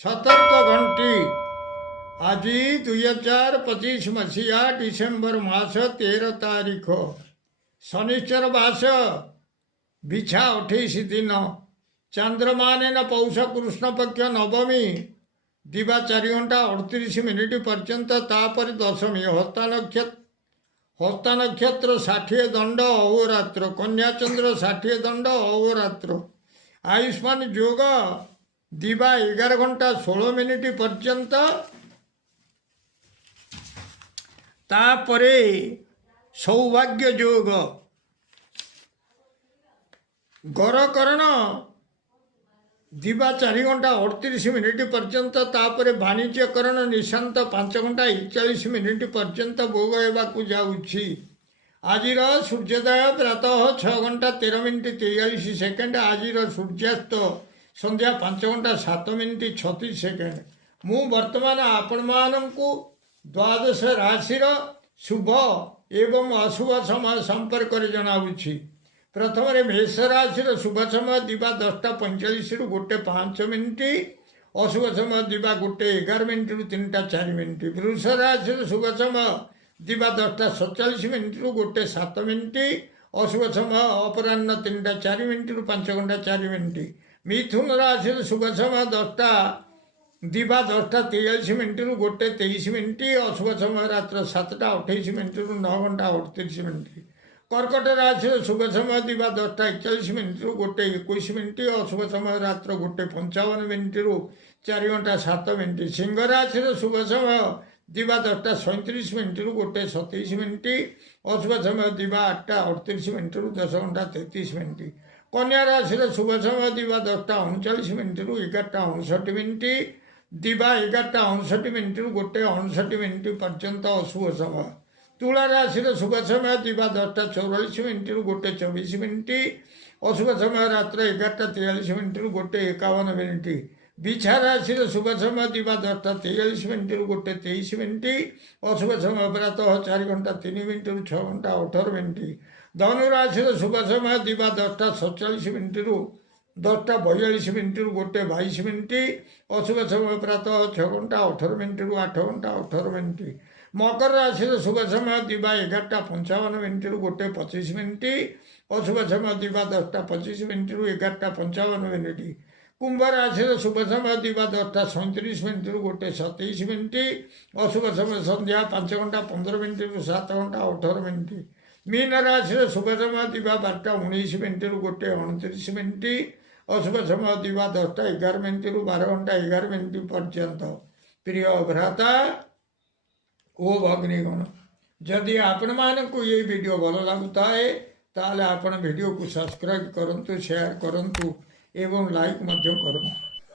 सतर्क घंटी आज 2025 मसीहा डिसेम्बर मास 13 तारीख शनिश्चर मास बिछा 28 दिन चंद्रमान न पौष कृष्ण पक्ष नवमी दिवा 4 घंटा 38 मिनिट पर्यंत तापर दशमी हस्ता नक्षत्र 60 दंड अहोरात्र कन्या चंद्र 60 दंड अहोरात्र आयुष्मान योग दिवा 11 घंटा 16 मिनिट पर्यंत तापरे सौभाग्य योग गरकरण दिवा 4 घंटा 38 मिनिट पर्यंत तापरे वाणिज्यकरण निशांत 5 घंटा 41 मिनिट पर्यंत भोग हेबाकु जाउछि। आजिर सूर्योदय प्रातः 6 घंटा 13 मिनिट 43 सेकेंड आजिर सूर्यास्त संध्या 5 घंटा 7 मिनिट 36 सेकेंड। मु वर्तमान आपण मानकु द्वादश राशिर शुभ एवं अशुभ समय संपर्क जनाऊँगी। प्रथम मेष राशि शुभ समय दिवा 10:45 रु 1:05 मिनिट अशुभ समय दिवा 1:11 मिनिट रु 3:04 मिनिट। वृष राशि शुभ समय दिवा 10:47 मिनिट रु 1:07 मिनिट अशुभ समय अपराह्न 3:04 मिनिट रु 5 घंटा 4 मिनिट। मिथुन राशि शुभ समय दिवा 10:43 मिनिट रु 1:23 मिनिट अशुभ समय रात्र 7:28 मिनिट रु 9 घंटा 38 मिनिट। कर्कट राशि शुभ समय दिवा 10:41 मिनिट रु 1:21 मिनिट अशुभ समय रात्र 1:55 मिनिट रु 4 घंटा 7 मिनिट। सिंह राशि शुभ समय दिवा 10:37 मिनिट रु 1:27 मिनिट अशुभ समय दिवा 8:38 मिनिट रु 10 घंटा 33 मिनिट। कन्या राशि शुभ समय दिवा 10:39 मिनिट रु 11:59 मिनिट दिवा 11:59 मिनिट रु 1:59 मिनिट पर्यंत अशुभ समय। तुला राशि शुभ समय दिवा 10:44 मिनिट रु 1:24 मिनिट अशुभ समय रात्र 11:43 मिनिट रु 1:51 मिनिट। बिछा राशि शुभ समय दिवा 10:43 मिनिट रु 1:23 मिनिट अशुभ समय प्रातः 4 घंटा 3 मिनिट रु 6 घंटा 18 मिनिट। धनु राशि शुभ समय दिवा 10:47 मिनिट रु 10:42 मिनिट रु 1:22 मिनिट अशुभ समय प्रातः 6 घंटा 18 मिनिट रु 8 घंटा 18 मिनिट। मकर राशि शुभ समय दिवा 11:55 मिनिट रु 1:25 मिनिट अशुभ समय दिवा 10:25 मिनिट रु 11:55 मिनिट। कुंभ राशि शुभ समय दिवा 10:37 मिनिट रु 1:27 मिनिट अशुभ समय संध्या 5 घंटा 15 मिनिट रु 7 घंटा 18 मिनिट। मीन राशि शुभ समय दिवा 12:19 मिनिट रु 1:29 मिनिट अशुभ समय दिवा 10:11 मिनिट रु 12 घंटा 11 मिनिट पर्यंत। प्रिय भ्राता ओ भगिनीगण, जदि आपण मानकु ये वीडियो भल लगुता है ताले आपण वीडियो को सब्सक्राइब करंतु, शेयर करंतु एवं लाइक मध्य करंतु।